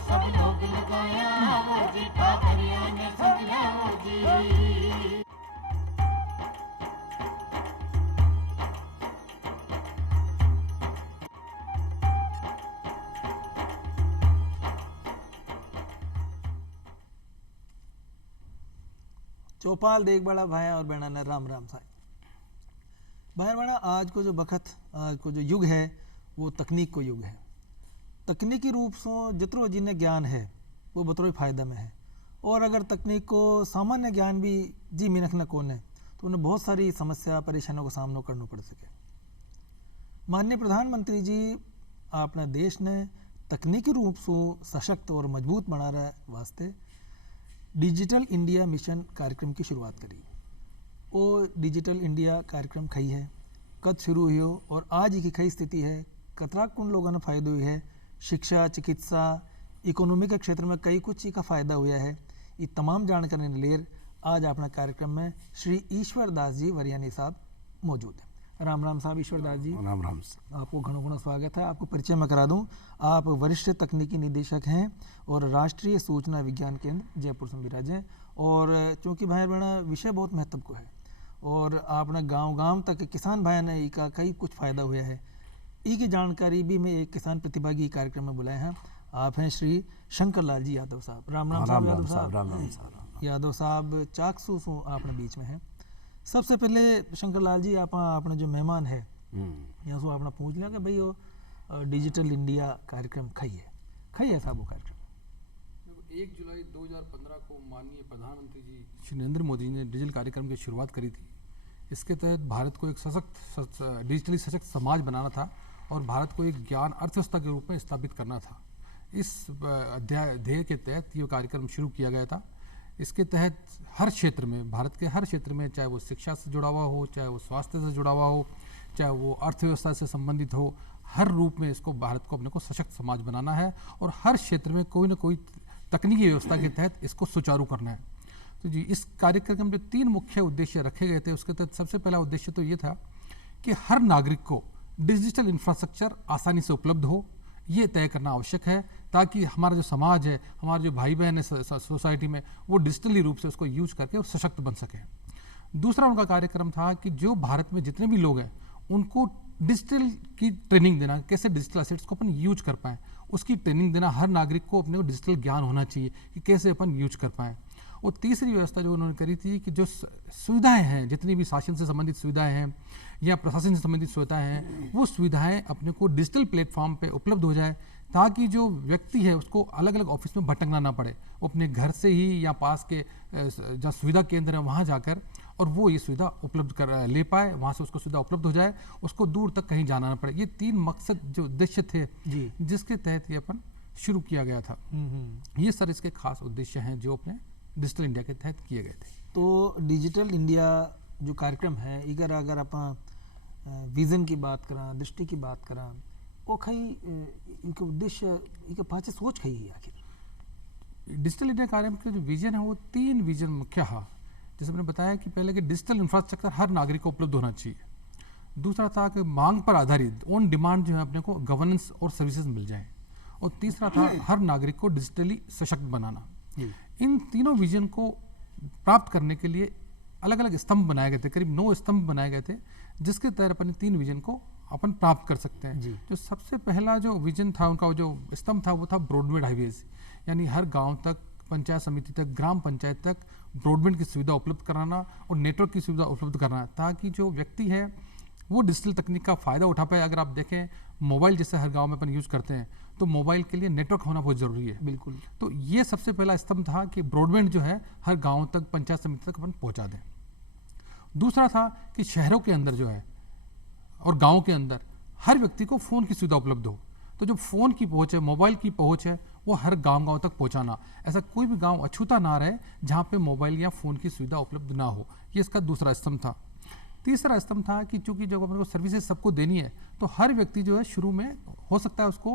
सब लोग लगाया वो जी, ठाकरिया ने संगला वो जी। चौपाल देख बड़ा भाई और बहना ने राम राम साई भाई बड़ा। आज को जो बखत, आज को जो युग है वो तकनीक को युग है। तकनीकी रूप से जितरो जिन्हें ज्ञान है वो बतरो फायदा में है, और अगर तकनीक को सामान्य ज्ञान भी जी मिनख न कोने तो उन्हें बहुत सारी समस्या परेशानियों का सामना करना पड़ सके। माननीय प्रधानमंत्री जी अपने देश ने तकनीकी रूप से सशक्त और मजबूत बनाने वास्ते डिजिटल इंडिया मिशन कार्यक्रम की शुरुआत करी। वो डिजिटल इंडिया कार्यक्रम खई है, कद शुरू हुई हो और आज की खई स्थिति है, कतरा कुन लोगों ने फायदा हुई है। शिक्षा, चिकित्सा, इकोनॉमी के क्षेत्र में कई कुछ का फायदा हुआ है। ये तमाम जानकारी लेर आज अपना कार्यक्रम में श्री ईश्वर दास जी वरियानी साहब मौजूद है। राम राम साहब ईश्वर दास जी। राम राम। आपको घणो घणो स्वागत है। आपको परिचय में करा दूं, आप वरिष्ठ तकनीकी निदेशक हैं और राष्ट्रीय सूचना विज्ञान केंद्र जयपुर से विराजे। और चूँकि भाई बहना विषय बहुत महत्व को है और आपने गांव तक किसान भाई ने इसका कई कुछ फ़ायदा हुआ है, की जानकारी भी मैं एक किसान प्रतिभागी कार्यक्रम में बुलाए हैं। आप हैं श्री शंकर लाल जी यादव साहब। राम राम साहब। यादव साहब, यादव साहब चाकसू सो आपने बीच में है। सबसे पहले शंकर लाल जी आप अपने जो मेहमान है यहाँ से आपने पूछ लिया कि भाई वो डिजिटल इंडिया कार्यक्रम खई है साहब। वो कार्यक्रम 1 जुलाई 2015 को माननीय प्रधानमंत्री जी श्री नरेंद्र मोदी ने डिजिटल कार्यक्रम की शुरुआत करी थी। इसके तहत भारत को एक सशक्त डिजिटली सशक्त समाज बनाना था और भारत को एक ज्ञान अर्थव्यवस्था के रूप में स्थापित करना था। इस ध्येय के तहत ये कार्यक्रम शुरू किया गया था। इसके तहत हर क्षेत्र में, भारत के हर क्षेत्र में, चाहे वो शिक्षा से जुड़ा हुआ हो, चाहे वो स्वास्थ्य से जुड़ा हुआ हो, चाहे वो अर्थव्यवस्था से संबंधित हो, हर रूप में इसको भारत को अपने को सशक्त समाज बनाना है और हर क्षेत्र में कोई ना कोई तकनीकी व्यवस्था के तहत इसको सुचारू करना है। तो जी इस कार्यक्रम में 3 मुख्य उद्देश्य रखे गए थे। उसके तहत सबसे पहला उद्देश्य तो ये था कि हर नागरिक को डिजिटल इंफ्रास्ट्रक्चर आसानी से उपलब्ध हो, ये तय करना आवश्यक है ताकि हमारा जो समाज है, हमारे जो भाई बहन है सोसाइटी में, वो डिजिटली रूप से उसको यूज करके और सशक्त बन सके। दूसरा उनका कार्यक्रम था कि जो भारत में जितने भी लोग हैं उनको डिजिटल की ट्रेनिंग देना, कैसे डिजिटल एसेट्स को अपन यूज कर पाएँ उसकी ट्रेनिंग देना। हर नागरिक को अपने को डिजिटल ज्ञान होना चाहिए कि कैसे अपन यूज कर पाएँ। और तीसरी व्यवस्था जो उन्होंने करी थी कि जो सुविधाएं हैं, जितनी भी शासन से संबंधित सुविधाएं हैं या प्रशासन से संबंधित सुविधाएं हैं, वो सुविधाएं अपने को डिजिटल प्लेटफॉर्म पे उपलब्ध हो जाए ताकि जो व्यक्ति है उसको अलग अलग ऑफिस में भटकना ना पड़े। वो अपने घर से ही या पास के जहाँ सुविधा केंद्र है वहाँ जाकर और वो ये सुविधा उपलब्ध कर ले पाए, वहाँ से उसको सुविधा उपलब्ध हो जाए, उसको दूर तक कहीं जाना ना पड़े। ये 3 मकसद जो उद्देश्य थे जी, जिसके तहत ये अपन शुरू किया गया था। ये सर इसके खास उद्देश्य हैं जो अपने डिजिटल इंडिया के तहत किए गए थे। तो डिजिटल इंडिया जो कार्यक्रम है, इधर अगर आप विजन की बात करें, दृष्टि की बात करें, वो खई इनके उद्देश्य, इनके पाछे सोच खई है आखिर। डिजिटल इंडिया कार्यक्रम का जो विजन है वो 3 विजन मुख्य है। जैसे मैंने बताया कि पहले कि डिजिटल इंफ्रास्ट्रक्चर हर नागरिक को उपलब्ध होना चाहिए। दूसरा था कि मांग पर आधारित ऑन डिमांड जो है अपने को गवर्नेंस और सर्विसेज मिल जाए। और तीसरा था हर नागरिक को डिजिटली सशक्त बनाना। इन तीनों विजन को प्राप्त करने के लिए अलग अलग स्तंभ बनाए गए थे, करीब 9 स्तंभ बनाए गए थे, जिसके तहत अपन 3 विजन को अपन प्राप्त कर सकते हैं। जो सबसे पहला जो विजन था उनका, जो स्तंभ था, वो था ब्रॉडबैंड हाईवेज, यानी हर गांव तक, पंचायत समिति तक, ग्राम पंचायत तक ब्रॉडबैंड की सुविधा उपलब्ध कराना और नेटवर्क की सुविधा उपलब्ध कराना ताकि जो व्यक्ति है वो डिजिटल तकनीक का फ़ायदा उठा पाए। अगर आप देखें मोबाइल जैसे हर गांव में अपन यूज़ करते हैं तो मोबाइल के लिए नेटवर्क होना बहुत ज़रूरी है। बिल्कुल। तो ये सबसे पहला स्तंभ था कि ब्रॉडबैंड जो है हर गांव तक, पंचायत समिति तक अपन पहुंचा दें। दूसरा था कि शहरों के अंदर जो है और गाँव के अंदर हर व्यक्ति को फ़ोन की सुविधा उपलब्ध हो। तो जो फ़ोन की पहुँच है, मोबाइल की पहुँच है, वो हर गांव तक पहुंचाना। ऐसा कोई भी गांव अछूता ना रहे जहाँ पे मोबाइल या फ़ोन की सुविधा उपलब्ध ना हो। ये इसका दूसरा स्तंभ था। तीसरा स्तंभ था कि चूंकि जब अपने को सर्विसेज सबको देनी है तो हर व्यक्ति जो है शुरू में हो सकता है उसको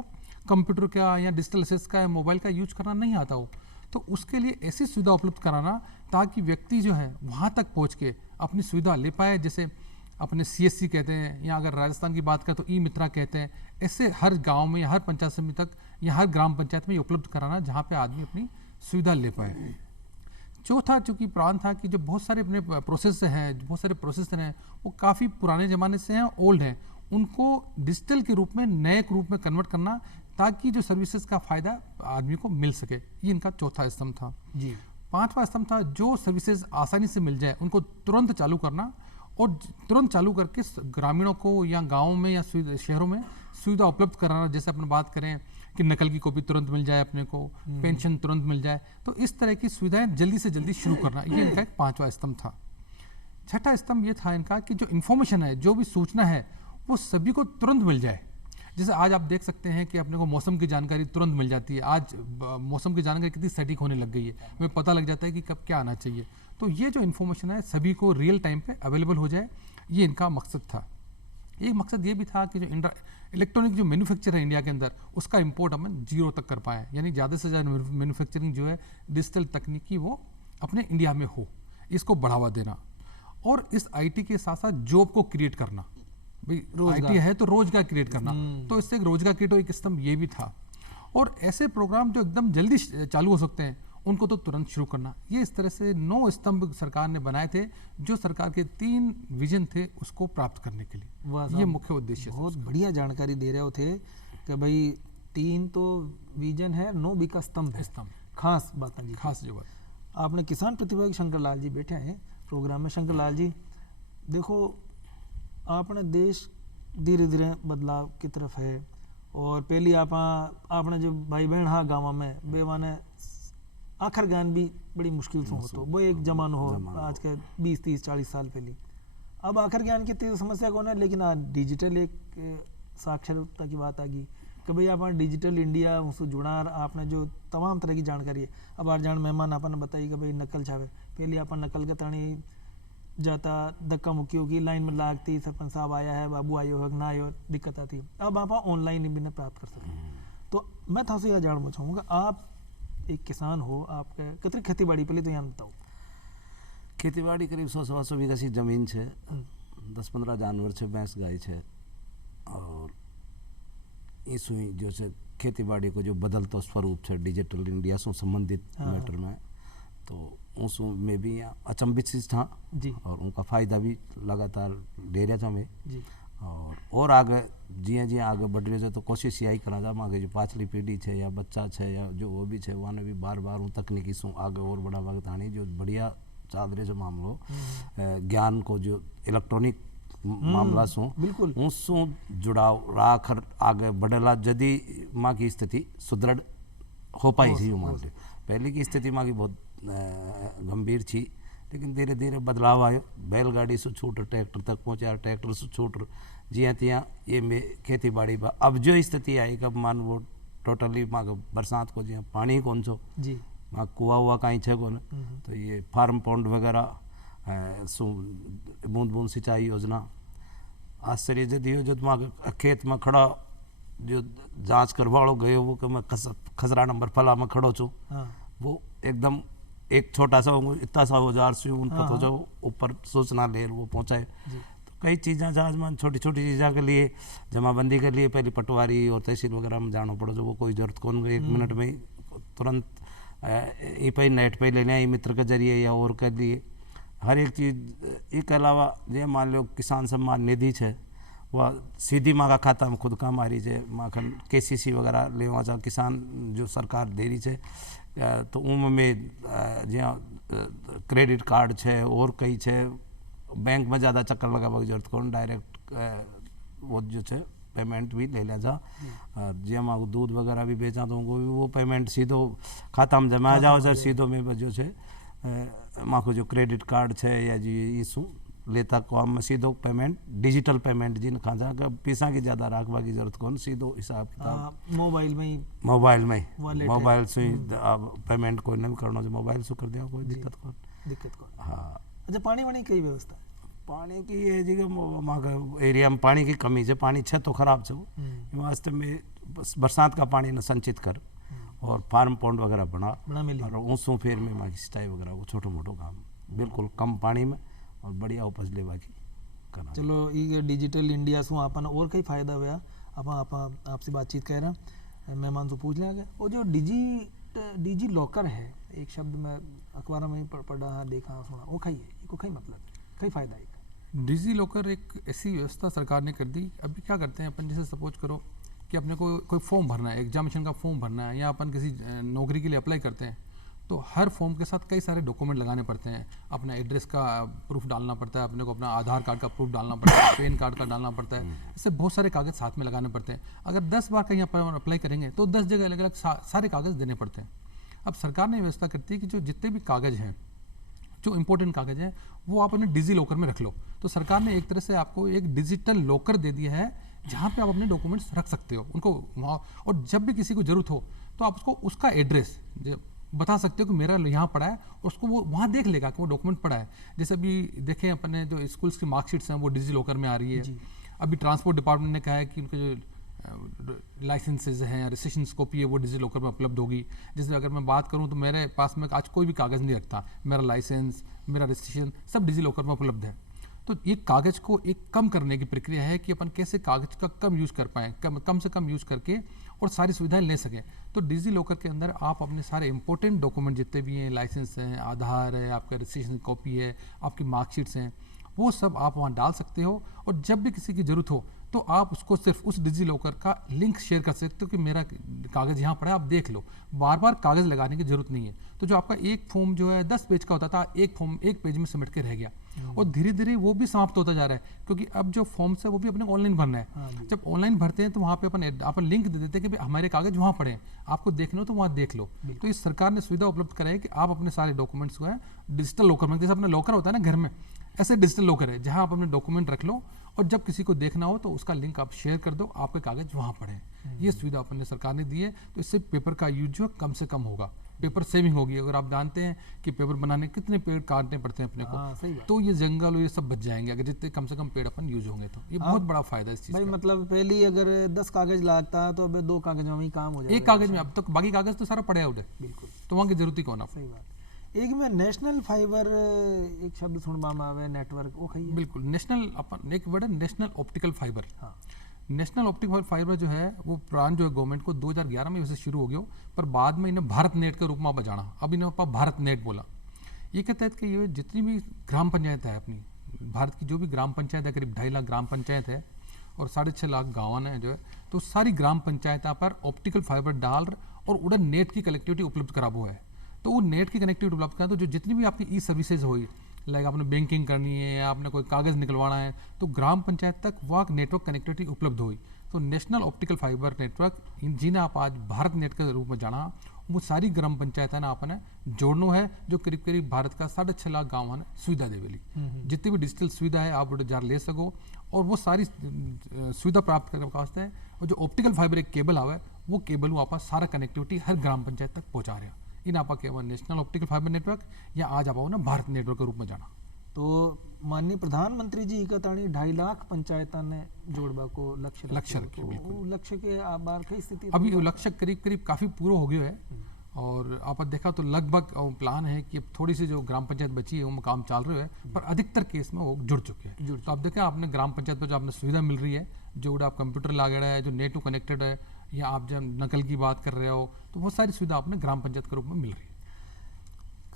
कंप्यूटर का या डिजिटल एसेट्स का या मोबाइल का यूज करना नहीं आता हो, तो उसके लिए ऐसी सुविधा उपलब्ध कराना ताकि व्यक्ति जो है वहाँ तक पहुँच के अपनी सुविधा ले पाए। जैसे अपने CSC कहते हैं, या अगर राजस्थान की बात करें तो ई मित्रा कहते हैं। ऐसे हर गांव में या हर पंचायत समिति तक या हर ग्राम पंचायत में ये उपलब्ध कराना जहाँ पे आदमी अपनी सुविधा ले पाए। चौथा चूंकि प्लान था कि जो बहुत सारे अपने प्रोसेस हैं, बहुत सारे प्रोसेसर हैं, वो काफ़ी पुराने ज़माने से हैं, ओल्ड हैं, उनको डिजिटल के रूप में, नए रूप में कन्वर्ट करना ताकि जो सर्विसेज का फ़ायदा आदमी को मिल सके। ये इनका चौथा स्तंभ था जी। पांचवा स्तंभ था जो सर्विसेज आसानी से मिल जाए उनको तुरंत चालू करना, और तुरंत चालू करके ग्रामीणों को या गाँव में या शहरों में सुविधा उपलब्ध कराना। जैसे अपन बात करें कि नकल की कॉपी तुरंत मिल जाए अपने को, पेंशन तुरंत मिल जाए, तो इस तरह की सुविधाएं जल्दी से जल्दी शुरू करना, ये इनका एक पांचवा स्तंभ था। छठा स्तंभ ये था इनका कि जो इन्फॉर्मेशन है, जो भी सूचना है, वो सभी को तुरंत मिल जाए। जैसे आज आप देख सकते हैं कि अपने को मौसम की जानकारी तुरंत मिल जाती है। आज मौसम की जानकारी कितनी सटीक होने लग गई है, हमें पता लग जाता है कि कब क्या आना चाहिए। तो ये जो इन्फॉर्मेशन है सभी को रियल टाइम पे अवेलेबल हो जाए, ये इनका मकसद था। एक मकसद ये भी था कि जो इलेक्ट्रॉनिक जो मैन्युफैक्चर है इंडिया के अंदर, उसका इंपोर्ट हम जीरो तक कर पाए, यानी ज़्यादा से ज़्यादा मैन्युफैक्चरिंग जो है डिजिटल तकनीकी वो अपने इंडिया में हो, इसको बढ़ावा देना। और इस आईटी के साथ साथ जॉब को क्रिएट करना, भाई आईटी है तो रोजगार क्रिएट करना, तो इससे एक रोजगार क्रिएट हो, एक स्तंभ ये भी था। और ऐसे प्रोग्राम जो एकदम जल्दी चालू हो सकते हैं उनको तो तुरंत शुरू करना। ये इस तरह से 9 स्तंभ सरकार ने बनाए थे जो सरकार के 3 विजन थे उसको प्राप्त करने के लिए। ये मुख्य उद्देश्य। बहुत बढ़िया जानकारी दे रहे थे कि भाई 3 तो विजन है, 9 भी का स्तंभ है। खास बात जी, खास जो बात आपने किसान प्रतिभा शंकर लाल जी बैठे हैं प्रोग्राम में। शंकर लाल जी देखो, आपने देश धीरे धीरे बदलाव की तरफ है, और पहली आपने जो भाई बहन हाँ गाँव में बेवाने आखिर गान भी बड़ी मुश्किल से हो, तो वो एक जमानो हो आज के 20 30 40 साल पहले। अब आखिर ज्ञान की समस्या कौन है, लेकिन आज डिजिटल एक साक्षरता की बात आ गई कि भाई आप डिजिटल इंडिया उससे जुड़ा, आपने जो तमाम तरह की जानकारी है। अब आज जान मेहमान आपने बताई कि भाई नकल छावे, पहले आप नकल के ताणी जाता, धक्का मुक्की होगी, लाइन में लागती, सरपंच साहब आया है, बाबू आयो है ना आयो, दिक्कत आती। अब आप ऑनलाइन भी प्राप्त कर सकते। तो मैं था यह जानना चाहूँगा, आप एक किसान हो, आप कितनी खेती बाड़ी पहले तो यहाँ बताओ। खेती बाड़ी करीब 100-125 बीघा सी जमीन है, 10-15 जानवर है, भैंस गाय है। और इस जो से खेती बाड़ी को जो बदलता स्वरूप है डिजिटल इंडिया से संबंधित मैटर में, तो उस में भी अचंभित चीज था जी, और उनका फायदा भी लगातार ले रहा था हमें जी। और आगे जिया जिया आगे बढ़ रहे तो कोशिश यही करा था आगे जो पाछली पीढ़ी है या बच्चा है या जो वो भी है वहाँ भी बार बार तकनीकी सु आगे और बढ़ावा तानी जो बढ़िया चल रहे जो मामलो ज्ञान को जो इलेक्ट्रॉनिक मामला सु बिल्कुल उससे जुड़ाव राखर आगे बढ़ेला यदि माँ की स्थिति सुदृढ़ हो पाई थी मान लो। पहले की स्थिति माँ की बहुत गंभीर थी, लेकिन धीरे धीरे बदलाव आयो। बैलगाड़ी से छूट ट्रैक्टर तक पहुँचा, ट्रैक्टर से छूट जिया तिया ये में खेती बाड़ी पर अब जो स्थिति आई कब मान वो टोटली माँ बरसात को जिया पानी कौन सो जी, माँ कुआ हुआ कहीं छे कौन, तो ये फार्म पॉन्ड वगैरह बूंद बूंद सिंचाई योजना आश्चर्य जदियो जो माँ खेत में खड़ा जो जांच करवाड़ो गयो वो कि मैं खसरा नंबर फला में खड़ो छूँ, वो एकदम एक छोटा सा इतना सा औजार से उन पता जो ऊपर सूचना ले वो पहुँचाए। तो कई चीज़ें जहाज में छोटी छोटी चीज़ों के लिए जमाबंदी के लिए पहले पटवारी और तहसील वगैरह में जाना पड़ो, जो वो कोई जरूरत कौन गई 1 मिनट में तुरंत ई पे नेट पे ले लें मित्र के जरिए या और कर लिए हर एक चीज़। इसके अलावा जो मान लो किसान सम्मान निधि है वह सीधी माँ का खाता में खुद काम आ रही है, माखन KCC वगैरह ले वहाँ किसान जो सरकार दे रही है, तो उनमें जहाँ क्रेडिट कार्ड है और कई है बैंक में ज़्यादा चक्कर लगावा की जरूरत कौन, डायरेक्ट वो जो है पेमेंट भी ले लिया जा। जी माँ को दूध वगैरह भी बेचा तो उनको भी वो पेमेंट सीधो खाता में जमा जाओ सर सीधो में जो है माँ को जो क्रेडिट कार्ड है या जी इसू लेता को में सीधो पेमेंट डिजिटल पेमेंट जिन खा जा पैसा की ज़्यादा रखवा की जरूरत कौन, सीधो हिसाब किताब मोबाइल में मोबाइल से पेमेंट कोई नहीं करना जो मोबाइल से कर दिया कोई दिक्कत कौन। हाँ अच्छा, पानी वानी कई व्यवस्था पानी की ये जगह एरिया में पानी की कमी है, पानी छे तो खराब है वो वास्ते में बरसात का पानी न संचित कर और फार्म पॉन्ड वगैरह बना मिली और ऊँसों फेर में माँ की सिंचाई वगैरह वो छोटो मोटो काम बिल्कुल कम पानी में और बढ़िया उपज लेवा की करना। चलो ये डिजिटल इंडिया से आपन और कई फायदा हुआ आप आपसे बातचीत कर रहा मेहमान से पूछ लेंगे वो जो डिजी लॉकर है, एक शब्द मैं अखबार में पढ़ा देखा सुना, वो खाई है, को खाई मतलब कई फायदा है। डिजी लॉकर एक ऐसी व्यवस्था सरकार ने कर दी। अभी क्या करते हैं अपन, जैसे सपोज करो कि अपने को कोई फॉर्म भरना है, एग्जामिनेशन का फॉर्म भरना है, या अपन किसी नौकरी के लिए अप्लाई करते हैं, तो हर फॉर्म के साथ कई सारे डॉक्यूमेंट लगाने पड़ते हैं। अपना एड्रेस का प्रूफ डालना पड़ता है, अपने को अपना आधार कार्ड का प्रूफ डालना पड़ता है, पैन कार्ड का डालना पड़ता है, इससे बहुत सारे कागज साथ में लगाने पड़ते हैं। अगर 10 बार कहीं अपन अप्लाई करेंगे तो 10 जगह अलग अलग सारे कागज देने पड़ते हैं। अब सरकार ने व्यवस्था करती है कि जो जितने भी कागज हैं, जो इंपॉर्टेंट कागज हैं, वो आप अपने डिजी लॉकर में रख लो। तो सरकार ने एक तरह से आपको एक डिजिटल लॉकर दे दिया है जहाँ पे आप अपने डॉक्यूमेंट्स रख सकते हो उनको वहाँ, और जब भी किसी को जरूरत हो तो आप उसको उसका एड्रेस बता सकते हो कि मेरा यहाँ पड़ा है, उसको वो वहाँ देख लेगा कि वो डॉक्यूमेंट पड़ा है। जैसे अभी देखें अपने जो स्कूल्स की मार्कशीट्स हैं वो डिजी लॉकर में आ रही है। अभी ट्रांसपोर्ट डिपार्टमेंट ने कहा है कि उनके जो लाइसेंसेज हैं, रजिस्ट्रेशन कॉपी है, वो डिजी लॉकर में उपलब्ध होगी। जैसे अगर मैं बात करूं तो मेरे पास में आज कोई भी कागज़ नहीं रखता, मेरा लाइसेंस, मेरा रजिस्ट्रेशन सब डिजी लॉकर में उपलब्ध है। तो ये कागज़ को एक कम करने की प्रक्रिया है कि अपन कैसे कागज़ का कम यूज़ कर पाएँ, कम से कम यूज़ करके और सारी सुविधाएं ले सकें। तो डिजी लॉकर के अंदर आप अपने सारे इंपॉर्टेंट डॉक्यूमेंट जितने भी हैं, लाइसेंस हैं, आधार है, आपका रजिस्ट्रेशन कॉपी है, आपकी मार्कशीट्स हैं, वो सब आप वहाँ डाल सकते हो। और जब भी किसी की ज़रूरत हो तो आप उसको सिर्फ उस डिजी लॉकर का लिंक शेयर कर सकते हो कि मेरा कागज़ यहाँ पड़ा है, आप देख लो। बार बार कागज़ लगाने की ज़रूरत नहीं है। तो जो आपका एक फॉर्म जो है 10 पेज का होता था, एक फॉर्म एक पेज में सिमट के रह गया, और धीरे धीरे वो भी समाप्त होता जा रहा है, क्योंकि अब जो फॉर्म्स है वो भी अपने ऑनलाइन भरना है। जब ऑनलाइन भरते हैं तो वहाँ पे अपन लिंक दे देते हैं कि हमारे कागज़ वहाँ पड़े हैं, आपको देखना हो तो वहाँ देख लो। तो इस सरकार ने सुविधा उपलब्ध कराई कि आप अपने सारे डॉक्यूमेंट्स को है डिजिटल लॉकर में, जैसे अपना लॉकर होता है ना घर में, ऐसे डिजिटल लॉकर है जहाँ आप अपने डॉक्यूमेंट रख लो और जब किसी को देखना हो तो उसका लिंक आप शेयर कर दो, आपके कागज़ वहाँ पड़े हैं। ये सुविधा अपन ने सरकार ने दी है। तो इससे पेपर का यूज जो कम से कम होगा, पेपर सेविंग होगी। अगर आप जानते हैं कि पेपर बनाने कितने पेड़ काटने पड़ते हैं अपने को, तो ये जंगल और ये सब बच जाएंगे अगर जितने कम से कम पेड़ अपन यूज होंगे। तो ये बहुत बड़ा फायदा है इस चीज़ भाई का। मतलब पहले अगर 10 कागज लागता तो अब 2 कागज में ही काम हो जाएगा, एक कागज में। अब तक बाकी कागज तो सारा पड़े आउट है, बिल्कुल। तो वहाँ की जरूरत ही कौन आप। सही बात। एक में नेशनल फाइबर एक शब्द सुनवा में आवे, नेटवर्क वो खाई बिल्कुल। नेशनल अपन एक वर्ड है नेशनल ऑप्टिकल फाइबर। हाँ। नेशनल ऑप्टिकल फाइबर जो है वो प्लान जो है गवर्नमेंट को 2011 में वैसे शुरू हो गया, पर बाद में इन्हें भारत नेट के रूप में बजाना। अब इन्हें भारत नेट बोला। ये के तहत कि ये जितनी भी ग्राम पंचायत है अपनी भारत की, जो भी ग्राम पंचायत है, करीब 2.5 लाख ग्राम पंचायत है और 6.5 लाख गाँव है जो है, तो सारी ग्राम पंचायतों पर ऑप्टिकल फाइबर डाल और उधर नेट की कनेक्टिविटी उपलब्ध कराबो है। तो वो नेट की कनेक्टिविटी उपलब्ध करा, तो जो जितनी भी आपकी ई सर्विसेज हुई, लाइक आपने बैंकिंग करनी है या आपने कोई कागज़ निकलवाना है, तो ग्राम पंचायत तक वह नेटवर्क कनेक्टिविटी उपलब्ध हुई। तो नेशनल ऑप्टिकल फाइबर नेटवर्क जिन्हें आप आज भारत नेट के रूप में जाना, वो सारी ग्राम पंचायत है ना आपने जोड़ना है, जो करीब करीब भारत का 6.5 लाख गाँव है सुविधा देवेली। जितनी भी डिजिटल सुविधा है आप उधर जार ले सको, और वो सारी सुविधा प्राप्त करने वास्ते है और जो ऑप्टिकल फाइबर एक केबल आवे, वो केबल वो आप सारा कनेक्टिविटी हर ग्राम पंचायत तक पहुँचा रहे हैं। इन आपा के नेशनल ऑप्टिकल फाइबर नेटवर्क या आज आप ना भारत नेटवर्क के रूप में जाना। तो माननीय प्रधानमंत्री जी का ताणी 2.5 लाख पंचायत ने जोड़वा को लक्ष्य रखे, तो वो लक्ष्य के बार की स्थिति अभी वो लक्ष्य करीब करीब काफ़ी पूरा हो गया है। और आप देखा तो लगभग प्लान है कि अब थोड़ी सी जो ग्राम पंचायत बची है वो काम चल रहा है, पर अधिकतर केस में वो जुड़ चुके हैं। तो आप देखें आपने ग्राम पंचायत पर जो आपने सुविधा मिल रही है, जो आप कंप्यूटर लगा है, जो नेट टू कनेक्टेड है, या आप जब नकल की बात कर रहे हो, तो बहुत सारी सुविधा आपने ग्राम पंचायत के रूप में मिल रही है।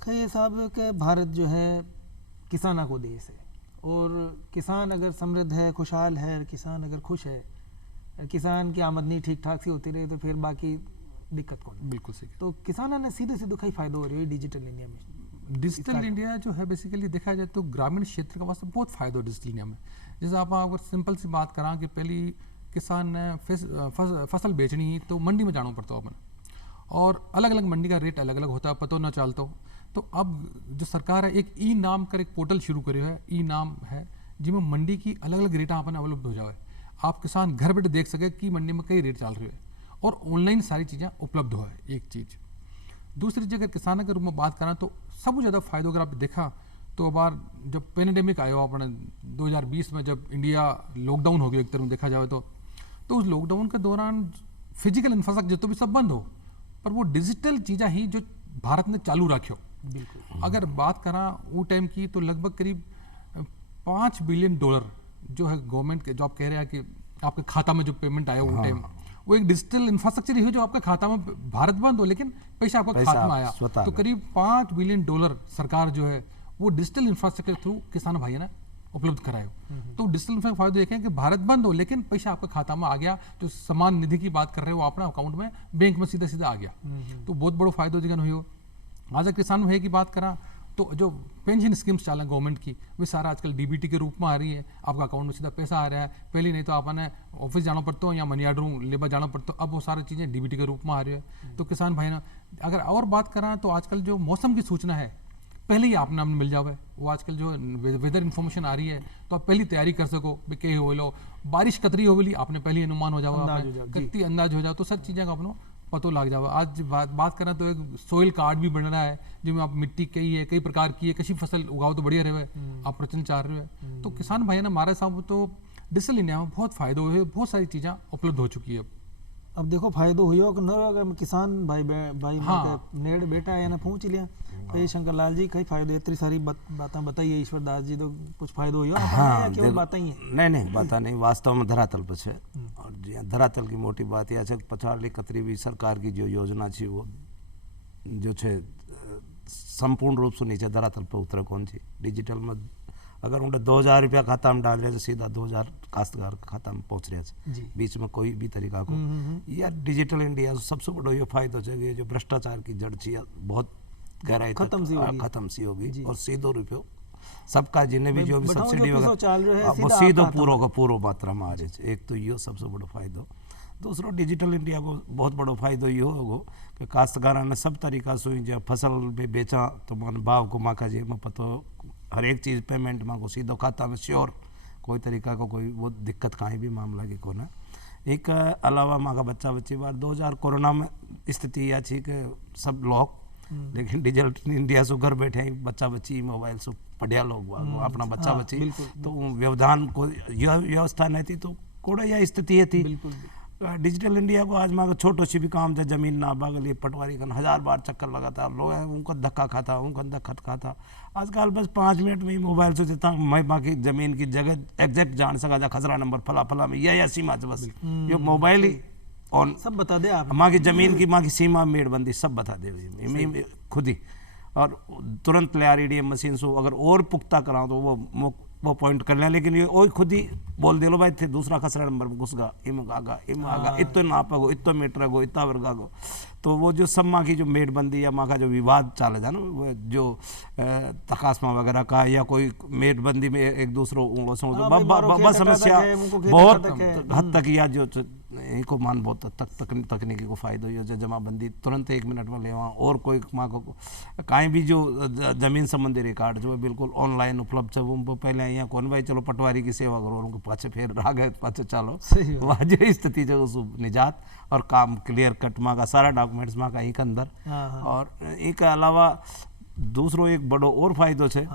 खैर साहब के भारत जो है किसाना को देश है, और किसान अगर समृद्ध है, खुशहाल है, किसान अगर खुश है, किसान की आमदनी ठीक ठाक सी होती रही, तो फिर बाकी दिक्कत कौन। बिल्कुल सही। तो किसाना ने सीधे सीधे कई फायदा हो रही है डिजिटल इंडिया में। डिजिटल इंडिया जो है बेसिकली देखा जाए तो ग्रामीण क्षेत्र का वास्ते बहुत फायदा हो डिजिटल इंडिया में। जैसे आप अगर सिंपल सी बात करा कि पहली किसान ने फसल बेचनी तो मंडी में जाना पड़ता अपन, और अलग अलग मंडी का रेट अलग अलग होता है, पता ना चलता। तो अब जो सरकार है एक ई नाम कर एक पोर्टल शुरू करे है, ई नाम है जिसमें मंडी की अलग अलग रेट अपन अवेलेबल हो जाए। आप किसान घर बैठे देख सके कि मंडी में कई रेट चल रहे हैं, और ऑनलाइन सारी चीज़ें उपलब्ध हो है। एक चीज़ दूसरी जगह किसान के रूप में बात करा तो सबसे ज़्यादा फायदा अगर आप देखा तो बार जब पेंडेमिक आयो अपने 2020 में, जब इंडिया लॉकडाउन हो गया एक तरह में देखा जाए तो उस लॉकडाउन के दौरान फिजिकल इंफ्रास्ट्रक्चर तो भी सब बंद हो, पर वो डिजिटल चीज़ें ही जो भारत ने चालू रखियो। बिल्कुल। अगर बात करा वो टाइम की तो लगभग करीब $5 बिलियन जो है गवर्नमेंट के, जो आप कह रहे हैं कि आपके खाता में जो पेमेंट आया वो टाइम, वो एक डिजिटल इंफ्रास्ट्रक्चर ही हो जो आपके खाता में, भारत बंद हो लेकिन पैसा आपका पैसा खाता में आया। स्वतः तो करीब $5 बिलियन सरकार जो है वो डिजिटल इंफ्रास्ट्रक्चर के थ्रू किसान भाई ने उपलब्ध कराए। तो डिजिटल इंफ्रास्ट्रक्चर फायदे देखें कि भारत बंद हो लेकिन पैसा आपके खाता में आ गया, जो समान निधि की बात कर रहे हो अपना अकाउंट में बैंक में सीधा सीधा आ गया। तो बहुत बड़ो फायदो जिगन हुई। आज किसान भाई की बात करा तो जो पेंशन स्कीम्स चाल गवर्नमेंट की वे सारा आजकल डीबीटी के रूप में आ रही है, आपका अकाउंट में सीधा पैसा आ रहा है। पहले नहीं तो आपने ऑफिस जाना पड़ता या मनी ऑर्डर लेबर जाना पड़ता, अब वो सारी चीज़ें डीबीटी के रूप में आ रही है। तो किसान भाई ना अगर और बात करा तो आजकल जो मौसम की सूचना है पहले ही आपने मिल जावे, वो आजकल जो वेदर इन्फॉर्मेशन आ रही है तो आप पहली तैयारी कर सको भी के हो लो, बारिश कतरी हो बोली आपने पहले अनुमान हो जाओ, कितनी अंदाज हो जाओ, तो सब चीज़ें का अपनो पतो लग जाओ। आज बात करें तो एक सोइल कार्ड भी बन रहा है जिसमें आप मिट्टी कई है, कई प्रकार की है, किसी फसल उगाओ तो बढ़िया रहे, आप प्रचलन चाह रहे हो। तो किसान भाई ना हमारे साहब तो डिजिटल इंडिया में बहुत फायदा हुए, बहुत सारी चीज़ें उपलब्ध हो चुकी है। अब देखो फायदो हुयो कि न अगर किसान भाई हाँ। नेड़ बेटा है ना पहुंच लिया तो ये शंकर लाल जी कई फायदे इतनी सारी बातें बताइए ईश्वर दास जी, तो कुछ फायदो हुयो हाँ, केवल बातें ही है? नहीं बाता नहीं, वास्तव में धरातल पर है। और जी धरातल की मोटी बात यह है कि 50 कतरी भी सरकार की जो योजना थी वो जो है संपूर्ण रूप से नीचे धरातल पर उतर कौन थी। डिजिटल में अगर उन्हें 2000 रुपया खाता में डाल रहे तो सीधा 2000 काश्तकार खाता में पहुंच रहे थे, बीच में कोई भी तरीका को। या डिजिटल इंडिया सबसे बड़ा ये फायदा है कि जो भ्रष्टाचार की जड़ थी बहुत गहराई खत्म सी होगी और सीधो रुपयो सबका जिन्हें भी जो भी सब्सिडी वगैरह वो सीधो पूरा का पूरा मात्रा में आ रहे थे। एक तो ये सबसे बड़ा फायदा। दूसरो डिजिटल इंडिया को बहुत बड़ो फायदो ये होगो कि काश्तकारा ने सब तरीका से जब फसल में बेचा तो मन भाव को माका जी में पतो हर एक चीज़ पेमेंट माँ को सीधो खाता में श्योर, कोई तरीका को कोई वो दिक्कत कहीं भी मामला की को ना। एक अलावा माँ का बच्चा बच्ची बार 2000 कोरोना में स्थिति यह थी कि सब लोग लेकिन डिजिटल इंडिया से घर बैठे ही बच्चा बच्ची मोबाइल से पढ़िया लोग अपना बच्चा बच्ची तो व्यवधान को यह व्यवस्था नहीं थी तो कोड़ा यह स्थिति थी। डिजिटल इंडिया को आज माँ छोटो सी भी काम था, जमीन ना बागली पटवारी का 1000 बार चक्कर लगाता लोग उनका धक्का खाता उनका दखत खाता। आजकल बस 5 मिनट में ही मोबाइल से देता मैं बाकी जमीन की जगह एग्जैक्ट जान सका जा खसरा नंबर फला फला में यह सीमा बस ये मोबाइल ही ऑन सब बता दे आप, माँ की जमीन की माँ की सीमा मेड़बंदी सब बता दे खुद ही। और तुरंत ले RDM मशीन से अगर और पुख्ता कराओ तो वो पॉइंट कर लिया, लेकिन ये वही खुद ही बोल दे लो भाई थे दूसरा खसरा नंबर में घुस गा इम आगा इतो नापगो इतो मीटर गो इतना वर्गा गो। तो वो जो सब माँ की जो मेड़बंदी या माँ का जो विवाद चाले था ना वो जो तकासमा वगैरह का या कोई मेड़बंदी में एक दूसरों बस समस्या बहुत हद तक या जो इनको मान बहुत तकनीकी को फायदा हो जमाबंदी तुरंत 1 मिनट में ले और कोई माँ को कहीं भी जो जमीन संबंधी रिकॉर्ड जो है बिल्कुल ऑनलाइन उपलब्ध है। वो पहले यहाँ कौन भाई चलो पटवारी की सेवा करो उनको पाछे फिर आ गए पाछे चलो वहाँ जो स्थिति जो उस निजात और काम क्लियर कट माँ का सारा डॉक्यूमेंट्स माँ का एक अंदर। और एक अलावा दूसरो एक बड़ो और फायदो है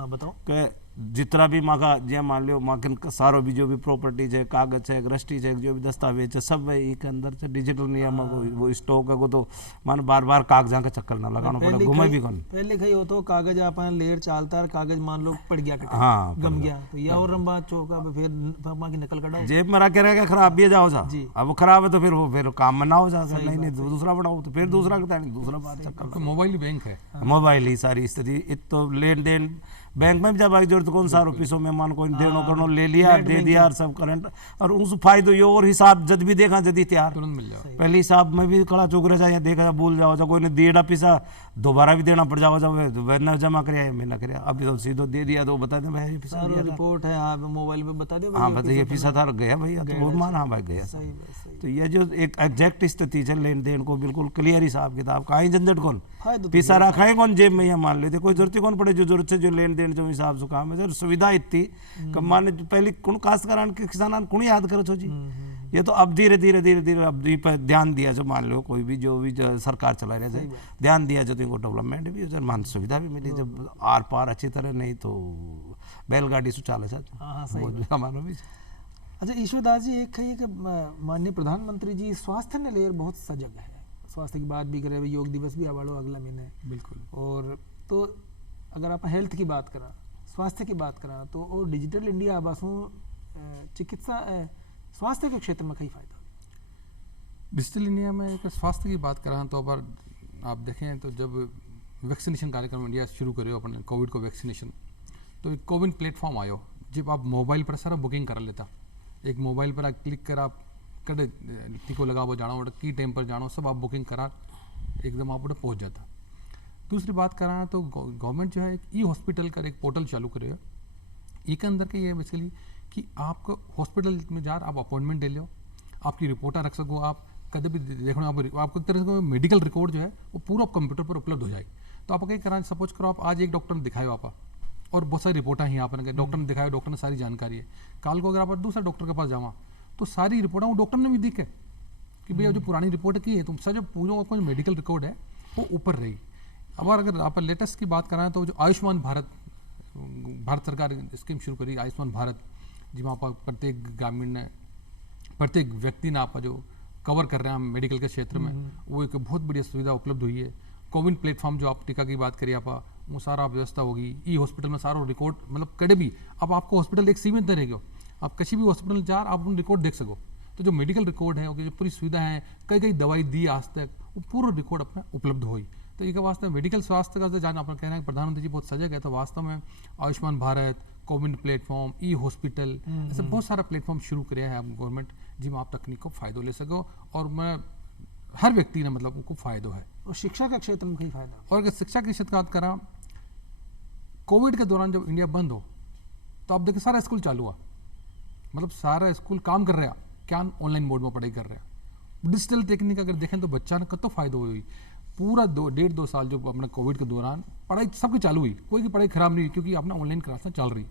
कि जितना भी माँ का जे मान लो माँ के सारो भी जो भी प्रॉपर्टीज है कागज है रजिस्ट्रीज है जो भी दस्तावेज है सब एक अंदर से डिजिटल नियम वो स्टॉक है वो तो मान बार बार कागजा का चक्कर ना लगाना पड़ा घुमे भी कौन पहले कहीं हो तो कागज अपन लेर चालता है कागज मान लो पड़ गया हाँ गम गया तो यह और रंबा चौका फिर माँ की नकल कटाओ जेब में रख के रहेगा खराब भी जाओ जा अब वो खराब है तो फिर वो फिर काम में ना हो जा नहीं दूसरा बढ़ाओ तो फिर दूसरा करता नहीं दूसरा बात चक्कर मोबाइल बैंक है मोबाइल ही सारी स्थिति तो लेन देन बैंक में भी जब आई जरूरत कौन सारो पीसों में मान को देनो करनो ले लिया दे दिया और सब करंट और उस फायदो ये और हिसाब जब भी देखा जल्दी तैयार तुरंत मिल जाओ। पहले हिसाब में भी कड़ा चौक रहा देखा भूल जाओ जा कोई ने देड़ा पीसा दोबारा भी देना पड़ जाओ जब जमा कराया मैं ना कराया अभी तो सीधो दे दिया तो बता दे भाई पीसा रिपोर्ट है हाँ मोबाइल में बता दे हाँ बताइए पीसा था गया भैया तो वो मान हाँ भाई गया। तो ये जो एक एग्जैक्ट स्थिति है लेन देन को बिल्कुल क्लियर हिसाब किताब कहीं झंझट कौन पीसा रखा है कौन जेब में या मान लेते कोई जरूरत कौन पड़े जो जरूरत है जो लेन देन जो हिसाब से काम है सुविधा इतनी कम मान पहले कौन काश्तकारान के किसान कौन याद करो छो जी ये तो अब धीरे धीरे अब पर ध्यान दिया जो मान लो कोई भी जो भी सरकार चला रहे थे ध्यान दिया जो इनको डेवलपमेंट भी हो मान सुविधा भी मिली जब आर पार अच्छी तरह नहीं तो बैलगाड़ी से चाले हमारा भी। अच्छा ईश्वरदास जी एक है कि माननीय प्रधानमंत्री जी स्वास्थ्य ने लेकर बहुत सजग है, स्वास्थ्य की बात भी करे योग दिवस भी आवाड़ो अगला महीने बिल्कुल। और तो अगर आप हेल्थ की बात करा स्वास्थ्य की बात करा तो और डिजिटल इंडिया आवासों चिकित्सा स्वास्थ्य के क्षेत्र में कई फायदा डिजिटल इंडिया में अगर स्वास्थ्य की बात करें तो अगर आप देखें तो जब वैक्सीनेशन कार्यक्रम इंडिया शुरू करे अपने कोविड को वैक्सीनेशन, तो एक कोविन प्लेटफॉर्म आयो जब आप मोबाइल पर सारा बुकिंग कर लेता, एक मोबाइल पर आप क्लिक कर आप कड़े टीको लगाओ जाना और की टाइम पर जाना सब आप बुकिंग करा एकदम आप उधर पहुँच जाता। दूसरी बात करा तो गवर्नमेंट जो है एक ई हॉस्पिटल का एक पोर्टल चालू करे, एक अंदर के ये बेसिकली कि आपको हॉस्पिटल में जा आप अपॉइंटमेंट ले लो, आपकी रिपोर्टा रख सको, आप कभी भी देखो आपको एक तरह से मेडिकल रिकॉर्ड जो है वो पूरा कंप्यूटर पर उपलब्ध हो जाए। तो आप क्या करा, सपोज करो आप आज एक डॉक्टर ने दिखाया आप और बहुत सारी रिपोर्टा ही आप डॉक्टर ने दिखाया, डॉक्टर ने सारी जानकारी है, काल को अगर आप दूसरा डॉक्टर के पास जावा तो सारी रिपोर्टा वो डॉक्टर ने भी दिखे कि भैया जो पुरानी रिपोर्ट की है तो सर जो पूरा आपका जो मेडिकल रिकॉर्ड है वो ऊपर रही। अब अगर आप लेटेस्ट की बात कराएं तो जो आयुष्मान भारत सरकार स्कीम शुरू करी आयुष्मान भारत, जिसमें आप प्रत्येक ग्रामीण ने प्रत्येक व्यक्ति ने आप जो कवर कर रहे हैं मेडिकल के क्षेत्र में, वो एक बहुत बढ़िया सुविधा उपलब्ध हुई है। कोविन प्लेटफॉर्म जो आप टीका की बात करिए आप वो सारा व्यवस्था होगी, ई हॉस्पिटल में सारा रिकॉर्ड मतलब कड़े भी अब आपको हॉस्पिटल एक सीमित नहीं रहेगा, आप किसी भी हॉस्पिटल जा आप उन रिकॉर्ड देख सको। तो जो मेडिकल रिकॉर्ड है जो पूरी सुविधा है कई कई दवाई दी आज तक वो पूरा रिकॉर्ड अपना उपलब्ध हुई। तो एक वास्तव में मेडिकल स्वास्थ्य का जान अपना कहना है प्रधानमंत्री जी बहुत सजग है, तो वास्तव में आयुष्मान भारत, कोविन प्लेटफॉर्म, ई हॉस्पिटल ऐसे बहुत सारा प्लेटफॉर्म शुरू किया है गवर्नमेंट जिसमें आप तकनीक को फायदा ले सको और मैं हर व्यक्ति ने मतलब उनको फायदा है। और शिक्षा का क्षेत्र में कई फायदा। और अगर शिक्षा के क्षेत्र की बात करा, कोविड के दौरान जब इंडिया बंद हो तो आप देखिए सारा स्कूल चालू हुआ, मतलब सारा स्कूल काम कर रहा क्या ऑनलाइन मोड में पढ़ाई कर रहा है। डिजिटल टेक्निक अगर देखें तो बच्चा ने कतो फायदा हुई, पूरा 1.5-2 साल जो अपना कोविड के दौरान पढ़ाई सबकी चालू हुई, कोई की पढ़ाई खराब नहीं हुई क्योंकि अपना ऑनलाइन क्लासें चल रही।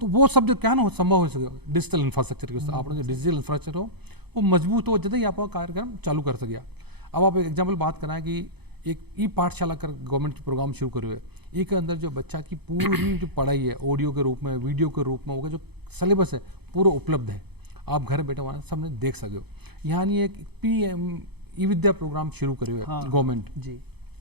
तो वो सब जो क्या ना संभव हो सके डिजिटल इंफ्रास्ट्रक्चर के आपने जो डिजिटल इंफ्रास्ट्रक्चर हो वो मजबूत हो जैसे ही आप कार्यक्रम चालू कर सके। अब आप एक एग्जाम्पल बात कराएं कि एक ई पाठशाला कर गवर्नमेंट प्रोग्राम शुरू करे हुए, एक अंदर जो बच्चा की पूरी जो पढ़ाई है ऑडियो के रूप में वीडियो के रूप में होगा, जो सिलेबस है पूरा उपलब्ध है, आप घर बैठे वहाँ सामने देख सके हो। यानी एक PM ई विद्या प्रोग्राम शुरू करे हुए गवर्नमेंट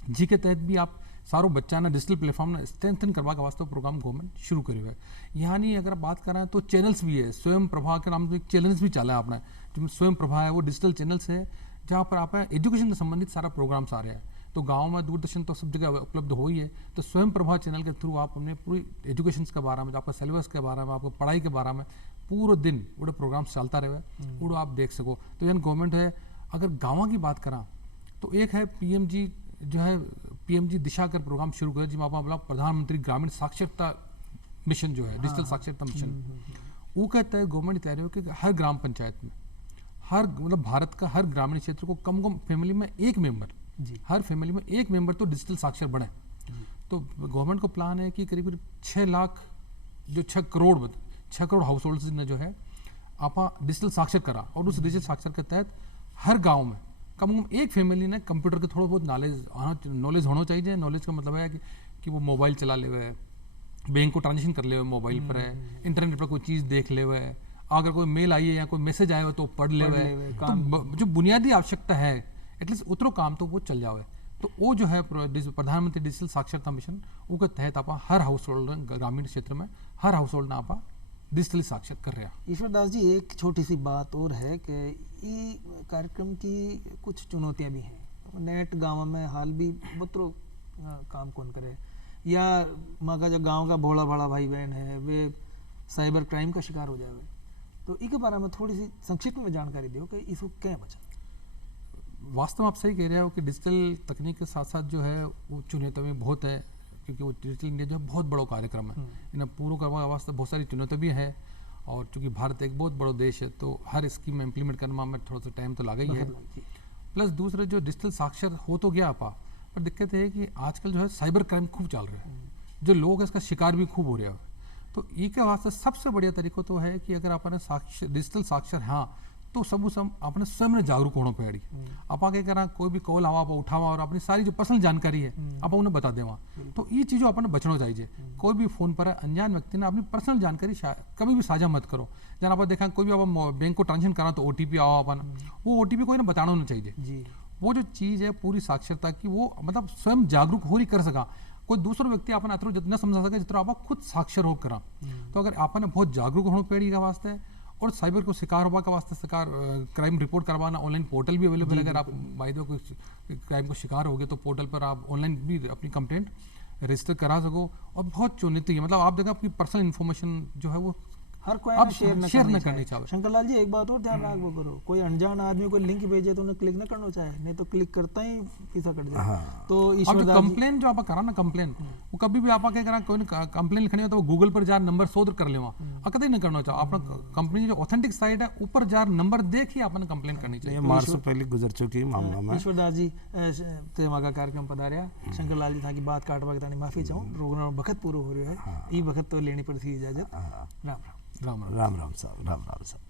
जी के तहत भी आप सारों बच्चा ना डिजिटल प्लेटफॉर्म ने स्ट्रेंथन करवा के वास्ते प्रोग्राम गवर्नमेंट शुरू करे हुए। यानी अगर बात करें तो चैनल्स भी है, स्वयं प्रभा के नाम से एक चैनल्स भी चला है अपना, जो स्वयं प्रभा है वो डिजिटल चैनल्स है जहाँ पर आप एजुकेशन से संबंधित सारा प्रोग्राम्स आ रहे हैं। तो गाँव में दूरदर्शन तो सब जगह उपलब्ध हो ही है, तो स्वयं प्रभा चैनल के थ्रू आप अपने पूरी एजुकेशन के बारे में, आपका सिलेबस के बारे में, आपको पढ़ाई के बारे में पूरे दिन वो प्रोग्राम्स चलता रहे वो आप देख सको। तो यानी गवर्नमेंट है अगर गाँव की बात करा तो एक है PMG जो है PMG दिशा कर प्रोग्राम शुरू करे जिसमें आप प्रधानमंत्री ग्रामीण साक्षरता मिशन जो है डिजिटल साक्षरता मिशन, वो कहता है गवर्नमेंट तैयारी हो कि हर ग्राम पंचायत में हर मतलब भारत का हर ग्रामीण क्षेत्र को कम फैमिली में एक मेंबर हर फैमिली में एक मेंबर तो डिजिटल साक्षर बने। तो गवर्नमेंट को प्लान है कि करीब 6 लाख जो 6 करोड़ हाउस होल्ड्स ने जो है आप डिजिटल साक्षर करा, और उस डिजिटल साक्षर के तहत हर गाँव में कम से कम एक फैमिली ने कंप्यूटर के थोड़ा बहुत नॉलेज होना चाहिए। नॉलेज का मतलब है कि वो मोबाइल चला ले हुए है, बैंक को ट्रांजेक्शन कर ले हुए मोबाइल पर है, इंटरनेट पर कोई चीज़ देख ले हुए है, अगर कोई मेल आई है या कोई मैसेज आया हो तो पढ़ ले हुए है। तो जो बुनियादी आवश्यकता है एटलीस्ट उतरो काम तो वो चल जावे। तो वो जो है प्रधानमंत्री डिजिटल साक्षरता मिशन वो के तहत आप हर हाउस होल्ड ग्रामीण क्षेत्र में हर हाउस होल्ड ना आप डिजिटली साक्षर कर रहे हैं। ईश्वर दास जी एक छोटी सी बात और है कि ये कार्यक्रम की कुछ चुनौतियां भी हैं। नेट गांव में हाल भी बतरो काम कौन करे, या माँ का जो गांव का भोला भाड़ा भाई बहन है वे साइबर क्राइम का शिकार हो जाए, तो इसके बारे में थोड़ी सी संक्षिप्त में जानकारी दो कि इसको क्या बचा। वास्तव में आप सही कह रहे हो कि डिजिटल तकनीक के साथ साथ जो है वो चुनौतियाँ भी बहुत है, क्योंकि वो डिजिटल इंडिया जो है बहुत बड़ा कार्यक्रम है, इन्हें पूरा करवा वास्ते बहुत सारी चुनौतियाँ भी है। और चूँकि भारत एक बहुत बड़ा देश है तो हर स्कीम में इम्प्लीमेंट करने में थोड़ा सा टाइम तो लगा ही है। प्लस दूसरा जो डिजिटल साक्षर हो तो गया आपा, पर दिक्कत है कि आजकल जो है साइबर क्राइम खूब चल रहा है, जो लोग इसका शिकार भी खूब हो रहा है। तो ये के वास्ते सबसे बढ़िया तरीका तो है कि अगर अपने साक्षर डिजिटल साक्षर हाँ तो सब अपने स्वयं जागरूक होना पड़ेगी। आप आगे करा कोई भी कॉल आवा आप उठावा और अपनी सारी जो पर्सनल जानकारी है आप उन्हें बता देवा। तो ये चीज़ों अपने बचना चाहिए। कोई भी फोन पर अनजान व्यक्ति ने अपनी पर्सनल जानकारी कभी भी साझा मत करो। जब आप देखा कोई भी आप बैंक को ट्रांजेक्शन करा तो OTP आओ अपन, वो OTP कोई ना बताना होना चाहिए। वो जो चीज़ है पूरी साक्षरता की वो मतलब स्वयं जागरूक हो ही कर सका, कोई दूसरा व्यक्ति आपने अतरो जितना समझा सके जितना आप खुद साक्षर हो करा। तो अगर आपने बहुत जागरूक होना पड़ेगा वास्ते, और साइबर को शिकार होने का वास्ते शिकार क्राइम रिपोर्ट करवाना ऑनलाइन पोर्टल भी अवेलेबल है। अगर आप बाय द वे कोई क्राइम को शिकार हो गए तो पोर्टल पर आप ऑनलाइन भी अपनी कंप्लेंट रजिस्टर करा सको। और बहुत चुनौती है, मतलब आप देखो आपकी पर्सनल इन्फॉर्मेशन जो है वो हर कोई अब ना शेयर न शेयर करनी न चाहिए। करनी चाहिए। शंकरलाल जी एक बात और ध्यान रखो करो, कोई अनजान आदमी कोई लिंक भेजे तो उन्हें क्लिक न करना चाहिए, नहीं तो क्लिक करता ही पैसा कट जाए। हाँ। तो अब ईश्वर दास जी कंप्लेन जो आप करा ना कंप्लेन वो कभी भी आप करा कोई कंप्लेन लिखनी हो तो गूगल पर जा नंबर शोध कर ले वहाँ कतई नहीं करना चाहिए। अपना कंपनी जो ऑथेंटिक साइट है ऊपर जा नंबर देख ही आपने कंप्लेन करनी चाहिए। ये मार्च से पहले गुजर चुकी है मामला में। ईश्वर दास जी तेमा का कार्यक्रम पधारिया। शंकरलाल जी था की बात काटवा के तानी माफी चाहूँ, प्रोग्राम वक्त पूरा हो रहा है, ई वक्त तो लेनी पड़ती इजाजत। राम राम। राम राम। राम राम साहब, राम राम साहब।